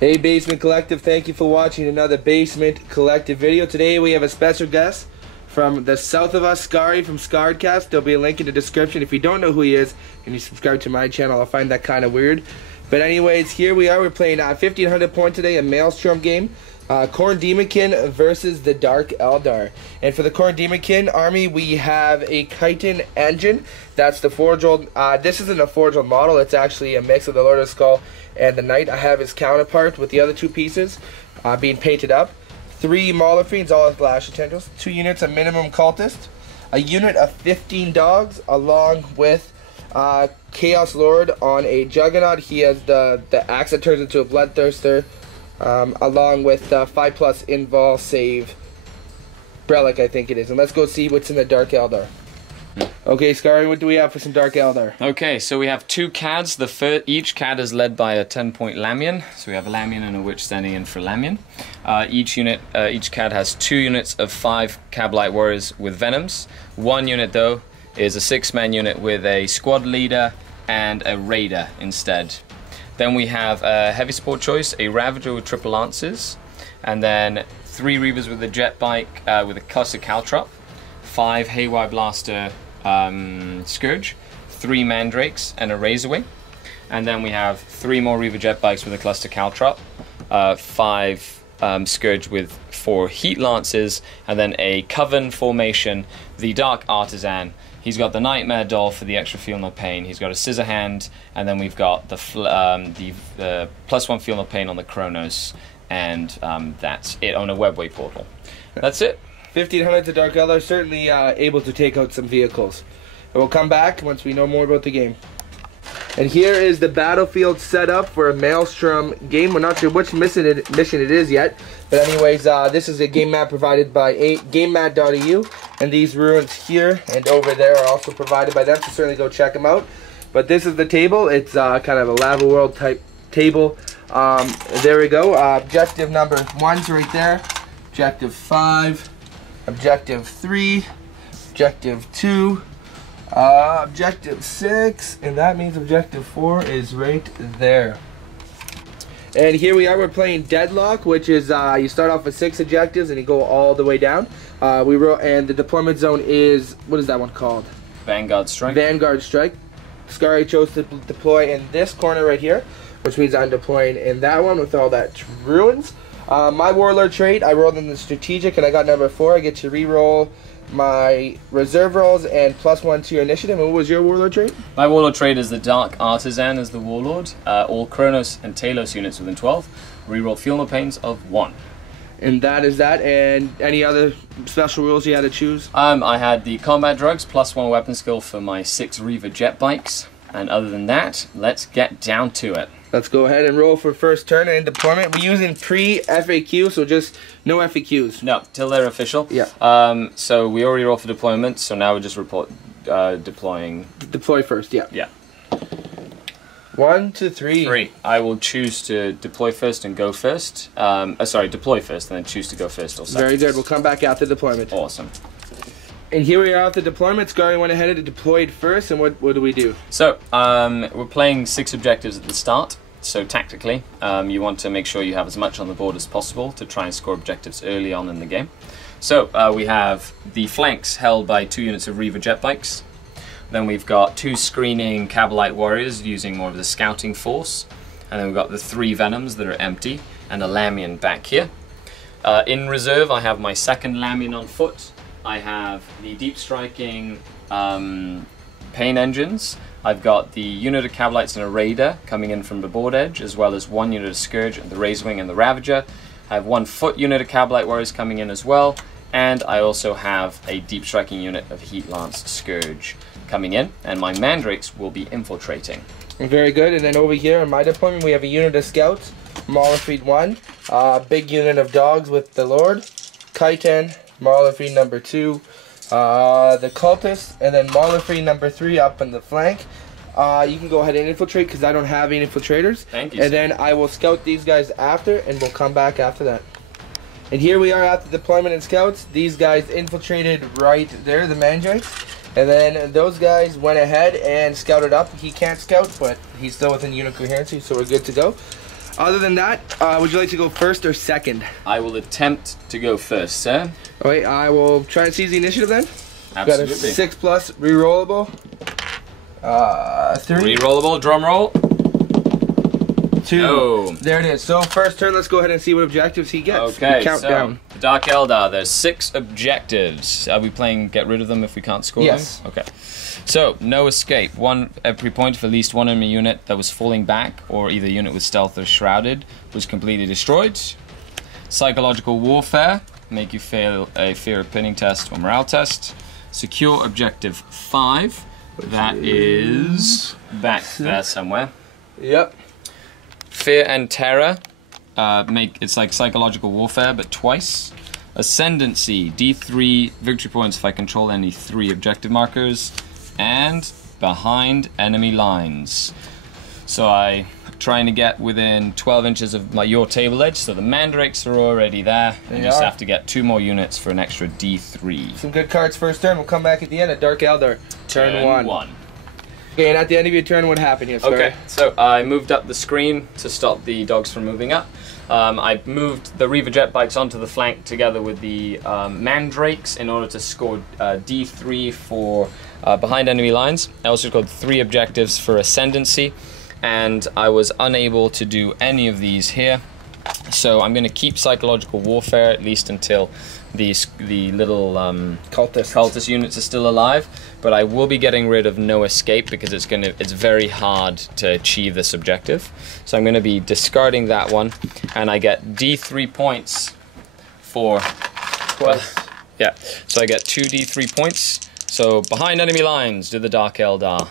Hey Basement Collective, thank you for watching another Basement Collective video. Today we have a special guest from the south of us, Skari from SkaredCast. There'll be a link in the description. If you don't know who he is and you subscribe to my channel, I'll find that kind of weird. But anyways, here we are. We're playing 1500 point today, a Maelstrom game. Khorne Daemonkin versus the Dark Eldar. And for the Khorne Daemonkin army, we have a chitin engine. That's the forge old. This isn't a forge old model. It's actually a mix of the Lord of the Skull and the Knight. I have his counterpart with the other two pieces being painted up. 3 Mauler Fiends, all with Lash Tendrils. 2 units of minimum cultist. A unit of 15 dogs, along with Chaos Lord on a Juggernaut. He has the axe that turns into a Bloodthirster. Along with 5+ invul save relic, I think it is. And let's go see what's in the Dark Eldar. Okay, Skari, what do we have for some Dark Eldar? Okay, so we have 2 CADs. Each CAD is led by a 10-point Lamian. So we have a Lamian and a Witch standing in for Lamian. Each CAD has 2 units of 5 Cabalite Warriors with Venoms. 1 unit, though, is a 6-man unit with a Squad Leader and a Raider instead. Then we have a heavy support choice, a Ravager with triple lances, and then 3 Reavers with a jet bike with a cluster caltrop, 5 Haywire Blaster Scourge, 3 Mandrakes and a Razorwing, and then we have 3 more Reaver jet bikes with a cluster caltrop, 5 Scourge with 4 Heat Lances, and then a Coven formation, the Dark Artisan. He's got the Nightmare Doll for the extra Feel No Pain. He's got a Scissor Hand, and then we've got the +1 Feel No Pain on the Chronos, and that's it on a Webway portal. That's it. 1500 to Dark Eldar, certainly able to take out some vehicles. And we'll come back once we know more about the game. And here is the battlefield setup for a Maelstrom game. We're not sure which mission it is yet. But anyways, this is a game map provided by GameMat.eu. And these ruins here and over there are also provided by them, so certainly go check them out. But this is the table. It's kind of a Lava World type table. There we go. Objective number 1's right there. Objective 5. Objective 3. Objective 2. Objective 6, and that means objective 4 is right there. And here we are, we're playing Deadlock, which is you start off with 6 objectives and you go all the way down. And the deployment zone is, what is that one called? Vanguard Strike. Vanguard Strike. Skari chose to deploy in this corner right here, which means I'm deploying in that one with all that ruins. My Warlord trait, I rolled in the strategic and I got number 4. I get to re-roll my reserve rolls and +1 to your initiative. And what was your Warlord trait? My Warlord trait is the Dark Artisan as the Warlord. All Chronos and Talos units within 12. Reroll Feel No Pains of 1. And that is that. And any other special rules you had to choose? I had the Combat Drugs, +1 weapon skill for my 6 Reaver jet bikes. And other than that, let's get down to it. Let's go ahead and roll for first turn and deployment. We're using pre-FAQ, so just no FAQs. No, till they're official. Yeah. So we already rolled for deployment, so now we just report deploying. Deploy first, yeah. Yeah. 1 to 3. 3. I will choose to deploy first and go first. Sorry, deploy first and then choose to go first or second. Very good. We'll come back after deployment. Awesome. And here we are at the deployment. Skari went ahead and deployed first, and what do we do? So, we're playing 6 objectives at the start. So tactically, you want to make sure you have as much on the board as possible to try and score objectives early on in the game. So we have the flanks held by 2 units of Reaver jet bikes. Then we've got 2 screening Cabalite Warriors using more of the scouting force. And then we've got the 3 Venoms that are empty and a Lamian back here. In reserve, I have my 2nd Lamian on foot. I have the deep striking Pain Engines. I've got the unit of Cabalites and a Raider coming in from the board edge, as well as 1 unit of Scourge, the Razorwing and the Ravager. I have 1 foot unit of Cabalite Warriors coming in as well, and I also have a deep striking unit of Heat Lance Scourge coming in, and my Mandrakes will be infiltrating. Very good, and then over here in my deployment we have a unit of Scouts, Mauler Fiend 1, big unit of Dogs with the Lord, Chitin, Mauler Fiend number 2, the Cultist, and then Mauler Fiend number 3 up in the flank. You can go ahead and infiltrate because I don't have any infiltrators. Thank you. And then I will scout these guys after, and we'll come back after that. And here we are at the deployment and scouts. These guys infiltrated right there, the Mandrakes. And then those guys went ahead and scouted up. He can't scout, but he's still within unit coherency, so we're good to go. Other than that, would you like to go first or second? I will attempt to go first, sir. Alright, I will try and seize the initiative then. Absolutely. Got a 6+ rerollable. 3. Rerollable, drum roll. 2. Oh. There it is. So first turn, let's go ahead and see what objectives he gets. Okay, Count so down. Dark Eldar, there's 6 objectives. Are we playing get rid of them if we can't score Yes. them? Okay. So, no escape. 1 every point for at least 1 enemy unit that was falling back, or either unit with stealth or shrouded, was completely destroyed. Psychological warfare, make you fail a fear of pinning test or morale test. Secure objective 5. That is back there somewhere. Yep. Fear and terror, it's like psychological warfare, but twice. Ascendancy, D3 victory points if I control any 3 objective markers. And behind enemy lines. So I'm trying to get within 12 inches of your table edge, so the mandrakes are already there. You just have to get 2 more units for an extra D3. Some good cards first turn. We'll come back at the end at Dark Eldar. Turn 1. Okay, and at the end of your turn, what happened here, Skari? Okay, so I moved up the screen to stop the dogs from moving up. I moved the Reaver jet bikes onto the flank together with the mandrakes in order to score D3 for behind enemy lines. I also scored 3 objectives for ascendancy, and I was unable to do any of these here. So I'm going to keep psychological warfare at least until the little cultist units are still alive. But I will be getting rid of no escape because it's very hard to achieve this objective. So I'm going to be discarding that one, and I get D3 points for. Yeah. So I get 2 D3 points. So behind enemy lines, do the Dark Eldar.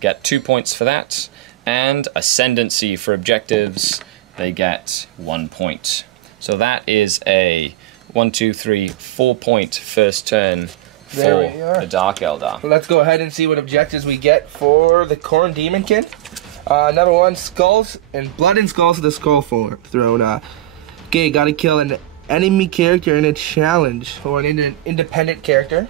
Get 2 points for that, and ascendancy for objectives. They get 1 point. So that is a 1, 2, 3, 4-point first turn for the Dark Eldar. Let's go ahead and see what objectives we get for the Khorne Daemonkin. Number 1, skulls and blood and skulls to the skull throne. Okay, gotta kill an enemy character in a challenge or an independent character.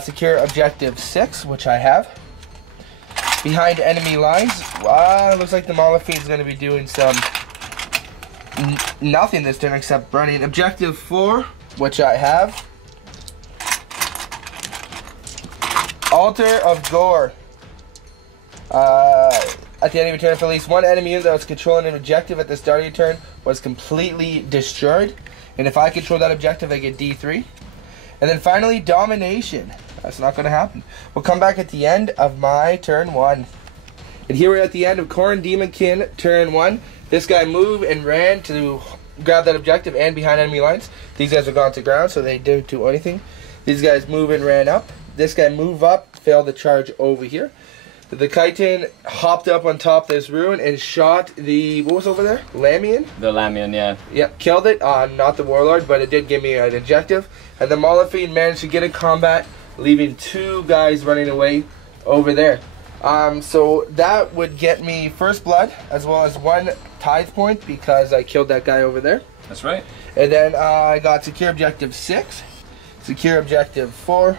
Secure objective 6, which I have. Behind enemy lines, looks like the Malafide is going to be doing some nothing this turn except running. Objective 4, which I have. Altar of Gore. At the end of your turn, for at least 1 enemy unit that was controlling an objective at the start of your turn was completely destroyed. And if I control that objective, I get D3. And then finally, domination. That's not going to happen. We'll come back at the end of my turn 1. And here we're at the end of Khorne Daemonkin turn 1. This guy moved and ran to grab that objective and behind enemy lines. These guys are gone to ground, so they didn't do anything. These guys move and ran up. This guy moved up, failed the charge over here. The chitin hopped up on top of this ruin and shot the, what was over there? Lamian? The Lamian, yeah. Yep, killed it. Not the Warlord, but it did give me an objective. And the Malafide managed to get in combat, leaving 2 guys running away over there. So that would get me first blood, as well as 1 tithe point, because I killed that guy over there. That's right. And then I got secure objective 6, secure objective 4,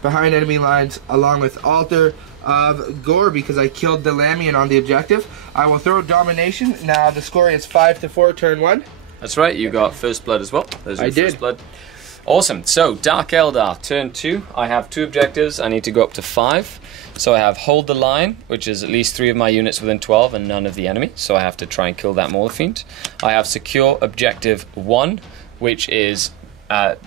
behind enemy lines, along with altar of Gore, because I killed the Lamian on the objective. I will throw domination. Now the score is 5-4, turn 1. That's right, you got first blood as well. There's your first blood. Awesome. So Dark Eldar, turn 2. I have 2 objectives. I need to go up to 5. So I have hold the line, which is at least 3 of my units within 12 and none of the enemy. So I have to try and kill that Malafide. I have secure objective 1, which is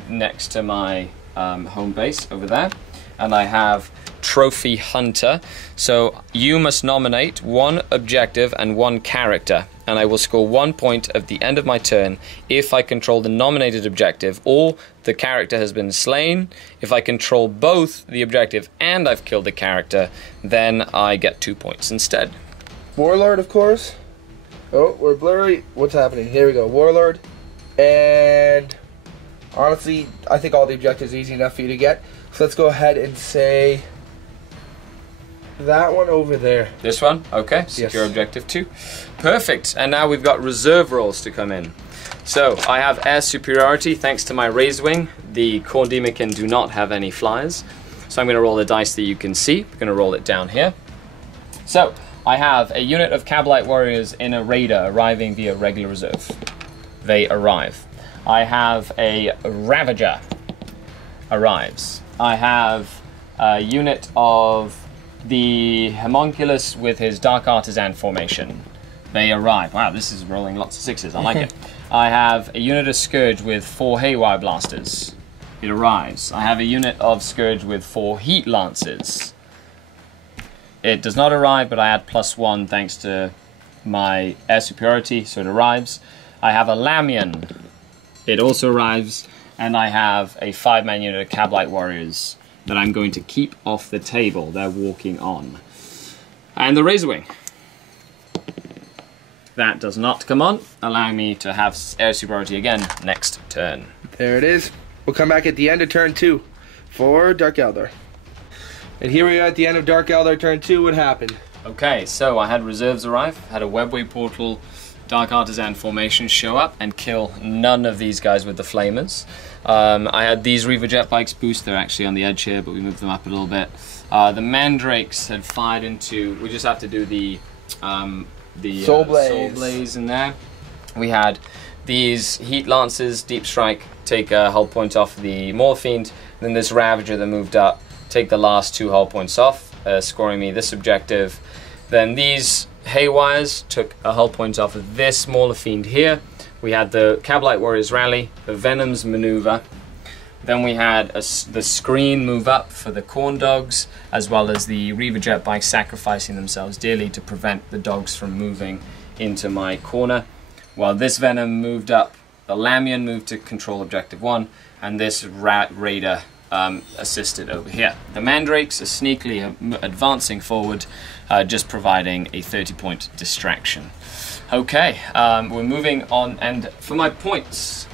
next to my home base over there. And I have Trophy Hunter. So you must nominate 1 objective and 1 character, and I will score 1 point at the end of my turn if I control the nominated objective or the character has been slain. If I control both the objective and I've killed the character, then I get 2 points instead. Warlord, of course. Oh, we're blurry. What's happening? Here we go. Warlord. And honestly, I think all the objectives are easy enough for you to get. So let's go ahead and say that one over there. This one? Okay. Secure objective 2. Perfect. And now we've got reserve rolls to come in. So I have air superiority thanks to my raised wing. The Khorne Daemonkin do not have any flyers. So I'm going to roll the dice that you can see. I'm going to roll it down here. So I have a unit of Cabalite warriors in a raider arriving via regular reserve. They arrive. I have a Ravager arrives. I have a unit of the Homunculus with his Dark Artisan formation. They arrive. Wow, this is rolling lots of sixes. I like it. I have a unit of Scourge with 4 Haywire Blasters. It arrives. I have a unit of Scourge with 4 Heat Lances. It does not arrive, but I add +1 thanks to my air superiority, so it arrives. I have a Lamian. It also arrives. And I have a 5-man unit of Cabalite warriors that I'm going to keep off the table. They're walking on. And the Razorwing. That does not come on, allowing me to have air superiority again next turn. There it is. We'll come back at the end of turn 2 for Dark Eldar. And here we are at the end of Dark Eldar turn 2. What happened? Okay, so I had reserves arrive, had a Webway Portal, Dark Artisan formation show up and kill none of these guys with the Flamers. I had these Reaver Jet Bikes boost. They're actually on the edge here, but we moved them up a little bit. The Mandrakes had fired into... We just have to do the Soul Blaze in there. We had these Heat Lances, Deep Strike, take a hull point off the Maulfiend. Then this Ravager that moved up, take the last 2 hull points off, scoring me this objective. Then these Haywires took a hull point off of this smaller fiend here. We had the Cabalite Warriors rally, the Venom's maneuver. Then we had the screen move up for the Khorne dogs, as well as the Reaver Jet Bikes sacrificing themselves dearly to prevent the dogs from moving into my corner. While this Venom moved up, the Lamian moved to control objective 1, and this Raider assisted over here. The Mandrakes are sneakily advancing forward, just providing a 30-point distraction. Okay, we're moving on, and for my points,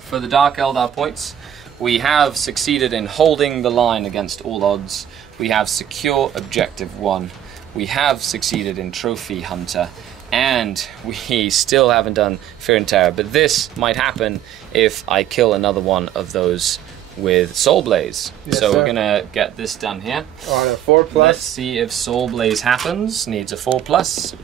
for the Dark Eldar points, we have succeeded in holding the line against all odds. We have secure objective 1. We have succeeded in Trophy Hunter, and we still haven't done Fear and Terror, but this might happen if I kill another one of those with Soul Blaze. Yes, so sir. We're gonna get this done here. On a 4+. Let's see if Soul Blaze happens. Needs a 4+,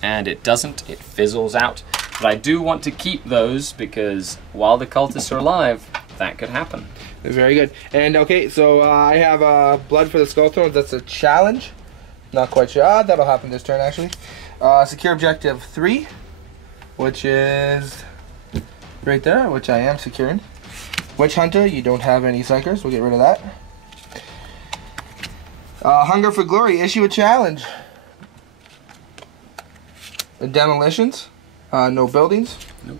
and it doesn't. It fizzles out. But I do want to keep those because while the cultists are alive, that could happen. Very good. And okay, so I have Blood for the Skull Thrones. That's a challenge. Not quite sure. That'll happen this turn actually. Secure objective 3, which is right there, which I am securing. Witch Hunter, you don't have any psychers. We'll get rid of that. Hunger for Glory, issue a challenge. Demolitions, no buildings. Nope.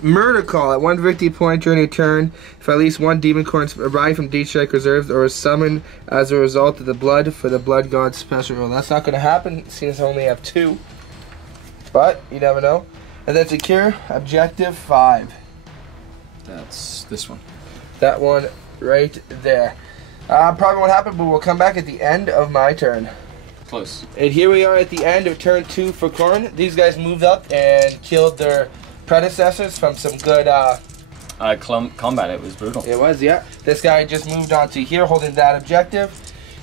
Murder Call, at 1 victory point during a turn, if at least 1 Demon Corn arrive from Deep Strike reserves or is summoned as a result of the Blood for the Blood God special rule. That's not going to happen, since I only have 2. But, you never know. And then secure objective 5. That's this one. That one right there. Probably won't happen, but we'll come back at the end of my turn. Close. And here we are at the end of turn 2 for Khorne. These guys moved up and killed their predecessors from some good combat. It was brutal. It was, yeah. This guy just moved on to here holding that objective.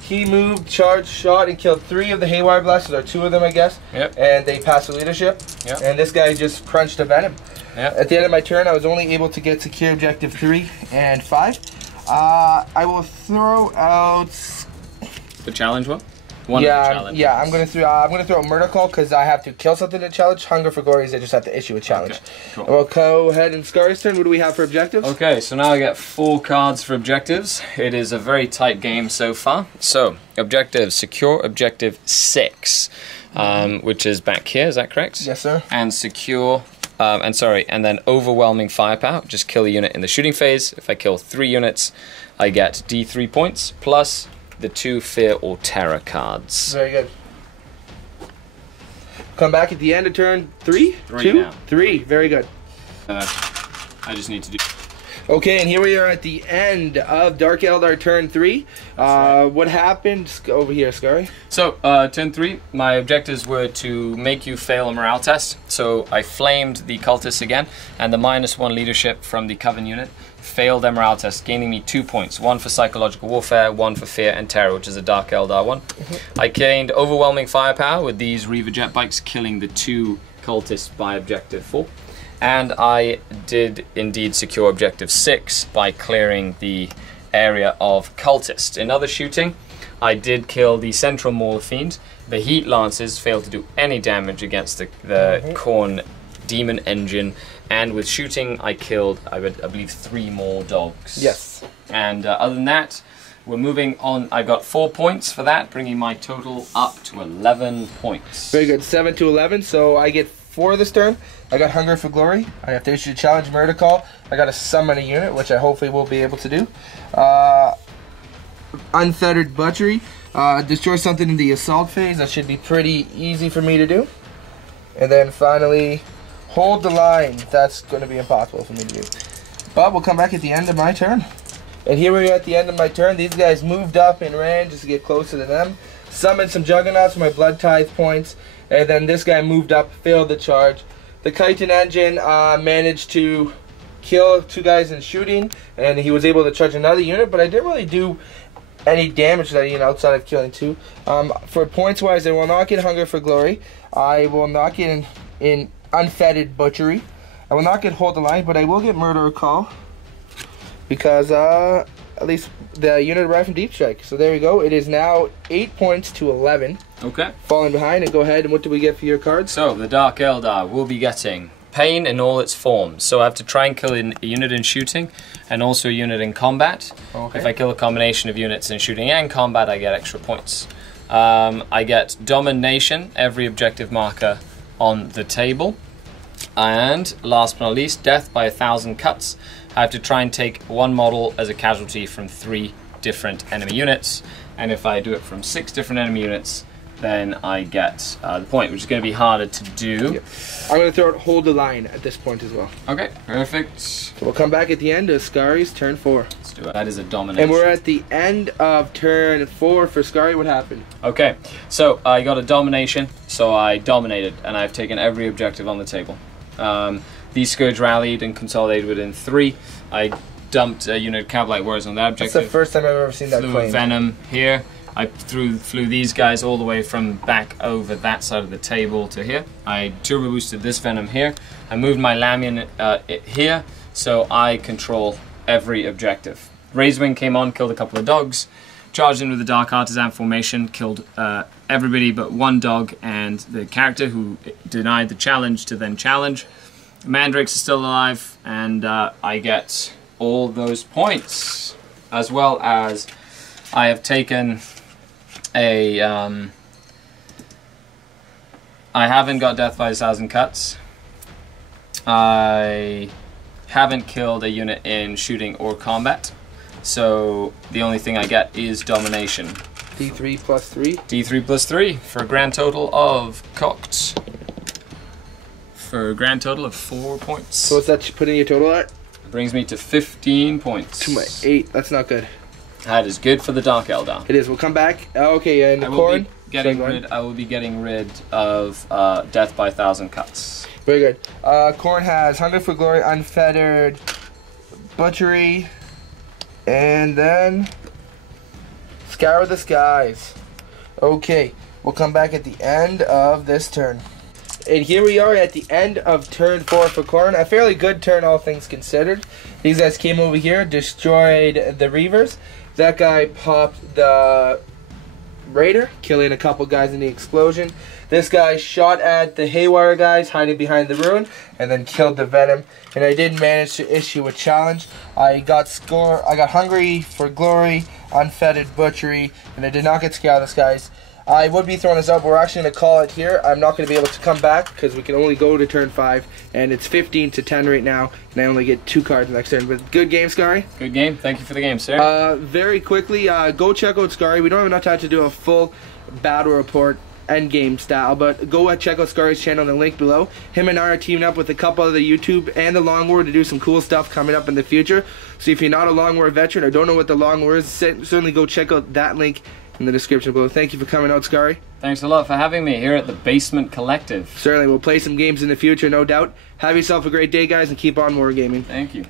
He moved, charged, shot, and killed 3 of the Haywire Blasters, or 2 of them, I guess. Yep. And they passed the leadership. Yep. And this guy just crunched a Venom. Yep. At the end of my turn, I was only able to get secure objective 3 and 5. I will throw out The challenge one? I'm gonna throw a Murder Call because I have to kill something to challenge. Hunger for Glory is I just have to issue a challenge. Okay, cool. We'll go ahead and Skari's turn. What do we have for objectives? Okay, so now I get 4 cards for objectives. It is a very tight game so far. So, objectives, secure objective 6, which is back here, is that correct? Yes, sir. And secure, and then overwhelming firepower, just kill a unit in the shooting phase. If I kill 3 units, I get D3 points, plus the 2 Fear or Terror cards. Very good. Come back at the end of turn 3? 2? Now. 3. Very good. I just need to do... Okay, and here we are at the end of Dark Eldar turn 3. Right. What happened over here, Skari? So, turn 3, my objectives were to make you fail a morale test. So I flamed the cultists again, and the -1 leadership from the Coven unit failed their morale test, gaining me 2 points. 1 for psychological warfare, 1 for fear and terror, which is a Dark Eldar one. I gained overwhelming firepower with these Reaver jet bikes, killing the 2 cultists by objective 4. And I did indeed secure objective 6 by clearing the area of cultists. In other shooting, I did kill the central Maul Fiend. The Heat Lancers failed to do any damage against the Khorne Demon Engine, and with shooting I killed, I believe, 3 more dogs. Yes. And other than that, we're moving on. I got 4 points for that, bringing my total up to 11 points. Very good, 7 to 11, so I get 4 this turn. I got Hunger for Glory. I have to issue a challenge murder call. I got to summon a unit, which I hopefully will be able to do. Unfettered Butchery. Destroy something in the assault phase. That should be pretty easy for me to do. And then finally, Hold the Line. That's going to be impossible for me to do. But we'll come back at the end of my turn. And here we are at the end of my turn. These guys moved up and ran just to get closer to them. Summoned some Juggernauts for my Blood Tithe points. And then this guy moved up, failed the charge. The Chitin Engine managed to kill 2 guys in shooting. And he was able to charge another unit. But I didn't really do any damage to that unit outside of killing 2. For points wise, I will not get Hunger for Glory. I will not get in Unfettered Butchery. I will not get Hold the Line, but I will get Murder Call. Because at least the unit arrived from Deep Strike. So there you go. It is now 8 points to 11. Okay. Falling behind, and go ahead, and what do we get for your cards? So the Dark Eldar will be getting Pain in all its forms. So I have to try and kill a unit in shooting and also a unit in combat. Okay. If I kill a combination of units in shooting and combat, I get extra points. I get Domination, every objective marker on the table. And last but not least, Death by 1,000 cuts. I have to try and take 1 model as a casualty from 3 different enemy units. And if I do it from 6 different enemy units, then I get the point, which is going to be harder to do. Yep. I'm going to throw it Hold the Line at this point as well. Okay, perfect. So we'll come back at the end of Skari's turn 4. Let's do it. That is a domination. And we're at the end of turn 4 for Skari. What happened? Okay, so I got a domination, so I dominated, and I've taken every objective on the table. These Scourge rallied and consolidated within 3. I dumped a unit of Cavalite Warriors on that objective. That's the first time I've ever seen that Flew a Venom here. I flew these guys all the way from back over that side of the table to here. I turbo boosted this Venom here. I moved my Lamian here, so I control every objective. Razorwing came on, killed a couple of dogs, charged in with the Dark Artisan formation, killed everybody but 1 dog and the character who denied the challenge to then challenge. Mandrakes is still alive, and I get all those points, as well as I have taken a I haven't got Death by 1,000 cuts. I haven't killed a unit in shooting or combat, so the only thing I get is Domination. D3 plus 3. D3 plus 3 for a grand total of cocked. For a grand total of 4 points. So what's that putting your total at? Brings me to 15 points. To my 8. That's not good. That is good for the Dark Eldar. It is. We'll come back. Okay, and the Khorne. I will be getting rid of Death by 1,000 cuts. Very good. Khorne has Hunger for Glory, Unfettered Butchery, and then Scour the Skies. Okay, we'll come back at the end of this turn. And here we are at the end of turn 4 for Khorne. A fairly good turn, all things considered. These guys came over here, destroyed the Reavers. That guy popped the Raider, killing a couple guys in the explosion. This guy shot at the Haywire guys hiding behind the ruin, and then killed the Venom. And I did manage to issue a challenge. I got Hungry for Glory, Unfettered Butchery, and I did not get Scour the Skies. I would be throwing this up. We're actually going to call it here. I'm not going to be able to come back because we can only go to turn 5, and it's 15 to 10 right now, and I only get 2 cards next turn. But good game, Skari. Good game. Thank you for the game, sir. Very quickly, go check out Skari. We don't have enough time to do a full battle report endgame style, but go check out Skari's channel in the link below. Him and I are teaming up with a couple of the YouTube and the Long War to do some cool stuff coming up in the future. So if you're not a Long War veteran or don't know what the Long War is, certainly go check out that link in the description below. Thank you for coming out, Skari. Thanks a lot for having me here at the Basement Collective. Certainly, we'll play some games in the future, no doubt. Have yourself a great day, guys, and keep on wargaming. Thank you.